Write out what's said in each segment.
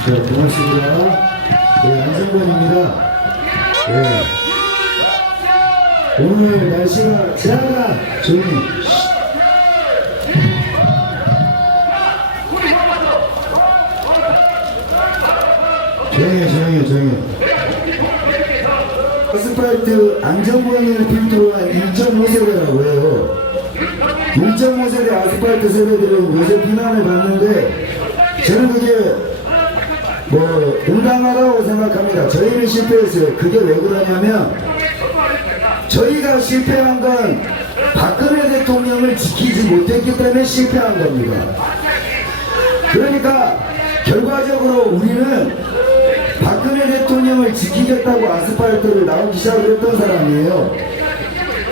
자, 고맙습니다. 네, 안성권입니다. 네. 오늘 날씨가 자, 조용히. 조용히, 조용히, 조용히. 아스팔트 안전보행을 필두로 한 1.5세대라고 해요. 1.5세대 아스팔트 세대들은 요새 비난을 받는데 저는 그게 뭐 응당하다고 생각합니다. 저희는 실패했어요. 그게 왜 그러냐면 저희가 실패한 건 박근혜 대통령을 지키지 못했기 때문에 실패한 겁니다. 그러니까 결과적으로 우리는 박근혜 대통령을 지키겠다고 아스팔트를 나오기 시작을 했던 사람이에요.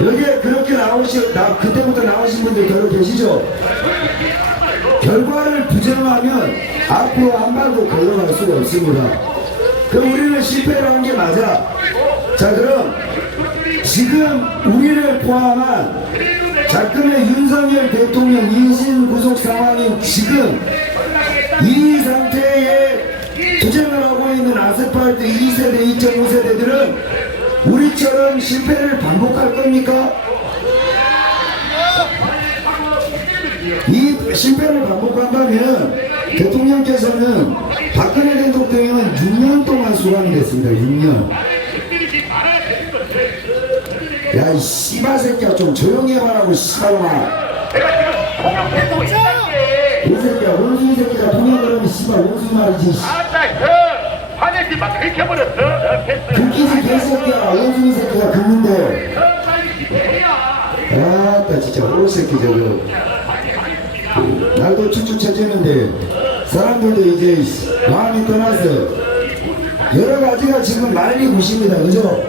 여기에 그렇게 나오시, 나, 그때부터 나오신 분들 더러 계시죠? 결과를 부정하면 앞으로 한 발도 걸어갈 수가 없습니다. 그럼 우리는 실패를 한 게 맞아. 자, 그럼 지금 우리를 포함한 자금의 윤석열 대통령 인신 구속 상황인 지금 이 상태에 투쟁을 하고 있는 아스팔트 2세대, 2.5세대들은 우리처럼 실패를 반복할 겁니까? 실패를 반복한다면 대통령께서는 박근혜 대통령은 6년 동안 수감이 됐습니다. 6년. 야, 이 씨발 새끼야 좀 조용히 해봐라고 씨발놈아. 이 새끼야 원숭이 새끼가 통역을 하면 씨발 원숭이 말이지. 화내지 마 그렇게 버렸어 듣기지 개새끼야 원숭이 새끼가 긁는데. 아따 진짜 호로 새끼 저거. 날도 축축 처지는데 사람들도 이제 마음이 떠나서 여러 가지가 지금 많이 묻습니다. 그죠?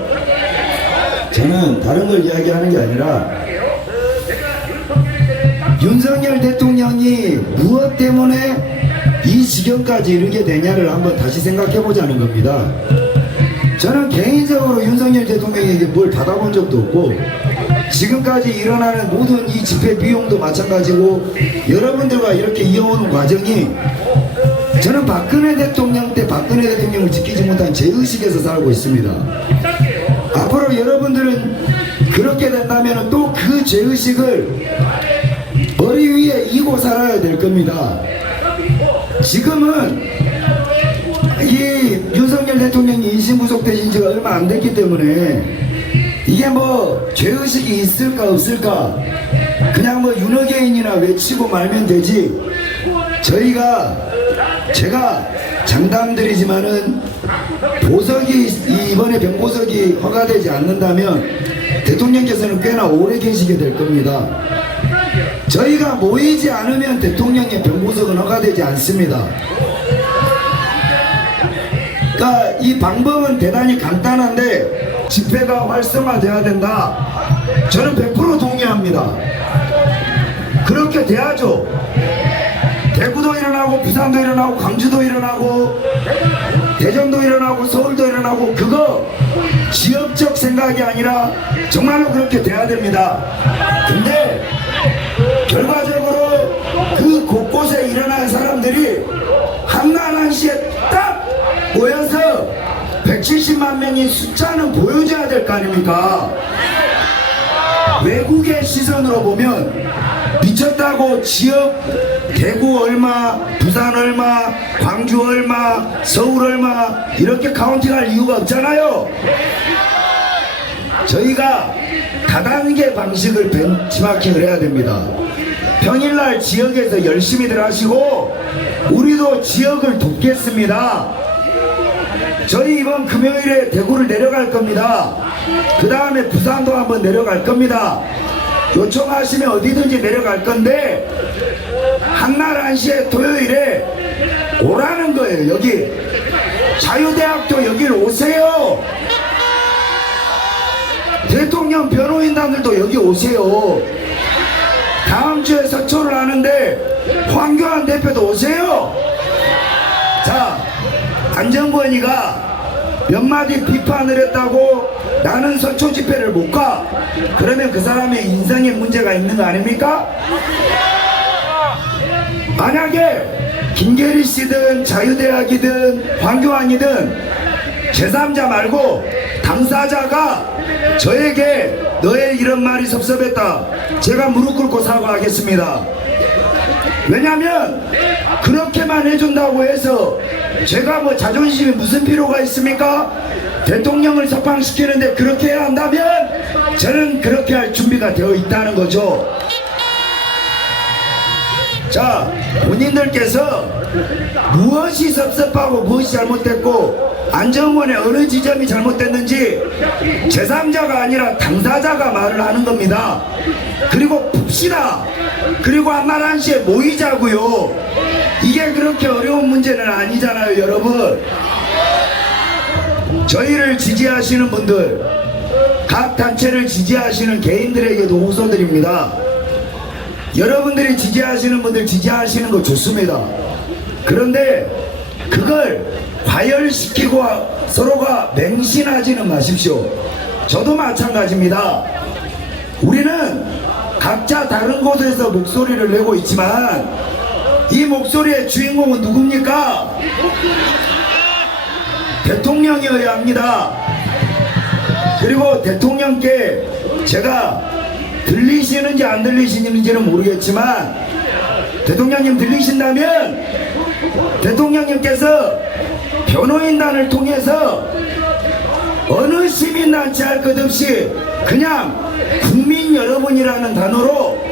저는 다른 걸 이야기하는 게 아니라 윤석열 대통령이 무엇 때문에 이 지경까지 이르게 되냐를 한번 다시 생각해 보자는 겁니다. 저는 개인적으로 윤석열 대통령에게 뭘 받아본 적도 없고 지금까지 일어나는 모든 이 집회 비용도 마찬가지고 여러분들과 이렇게 이어오는 과정이 저는 박근혜 대통령 때 박근혜 대통령을 지키지 못한 제 의식에서 살고 있습니다. 앞으로 여러분들은 그렇게 된다면 또 그 죄의식을 머리 위에 이고 살아야 될 겁니다. 지금은 이 윤석열 대통령이 인신구속 되신 지가 얼마 안 됐기 때문에 이게 뭐 죄의식이 있을까 없을까 그냥 뭐 윤호개인이나 외치고 말면 되지 저희가 제가 장담드리지만은 보석이 이번에 병보석이 허가되지 않는다면 대통령께서는 꽤나 오래 계시게 될 겁니다. 저희가 모이지 않으면 대통령의 병보석은 허가되지 않습니다. 그러니까 이 방법은 대단히 간단한데 집회가 활성화돼야 된다. 저는 100% 동의합니다. 그렇게 돼야죠. 대구도 일어나고 부산도 일어나고 광주도 일어나고 대전도 일어나고 서울도 일어나고 그거 지역적 생각이 아니라 정말로 그렇게 돼야 됩니다. 근데 결과적으로 그 곳곳에 일어난 사람들이 한나한 시에 딱 모여서 170만 명의 숫자는 보여줘야 될 거 아닙니까? 외국의 시선으로 보면 미쳤다고 지역 대구 얼마, 부산 얼마, 광주 얼마, 서울 얼마 이렇게 카운팅할 이유가 없잖아요. 저희가 다단계 방식을 벤치마킹을 해야 됩니다. 평일날 지역에서 열심히들 하시고 우리도 지역을 돕겠습니다. 저희 이번 금요일에 대구를 내려갈 겁니다. 그 다음에 부산도 한번 내려갈 겁니다. 요청하시면 어디든지 내려갈 건데 한날 한시에 토요일에 오라는 거예요. 여기 자유대학도 여기를 오세요. 대통령 변호인단들도 여기 오세요. 다음 주에 서초를 하는데 황교안 대표도 오세요. 자, 안정권이가 몇 마디 비판을 했다고 나는 서초 집회를 못 가. 그러면 그 사람의 인성에 문제가 있는 거 아닙니까? 만약에 김계리 씨든 자유대학이든 황교안이든 제3자 말고 당사자가 저에게 너의 이런 말이 섭섭했다. 제가 무릎 꿇고 사과하겠습니다. 왜냐면 그렇게만 해준다고 해서 제가 뭐 자존심이 무슨 필요가 있습니까? 대통령을 석방시키는데 그렇게 해야 한다면 저는 그렇게 할 준비가 되어 있다는 거죠. 자, 본인들께서 무엇이 섭섭하고 무엇이 잘못됐고 안정원의 어느 지점이 잘못됐는지 제3자가 아니라 당사자가 말을 하는 겁니다. 그리고 풉시다. 그리고 한말 한시에 모이자고요. 이게 그렇게 어려운 문제는 아니잖아요, 여러분. 저희를 지지하시는 분들, 각 단체를 지지하시는 개인들에게도 호소드립니다. 여러분들이 지지하시는 분들 지지하시는 거 좋습니다. 그런데 그걸 과열시키고 서로가 맹신하지는 마십시오. 저도 마찬가지입니다. 우리는 각자 다른 곳에서 목소리를 내고 있지만 이 목소리의 주인공은 누굽니까? 대통령이어야 합니다. 그리고 대통령께 제가 들리시는지 안 들리시는지는 모르겠지만 대통령님 들리신다면 대통령님께서 변호인단을 통해서 어느 시민 단체 할 것 없이 그냥 국민 여러분이라는 단어로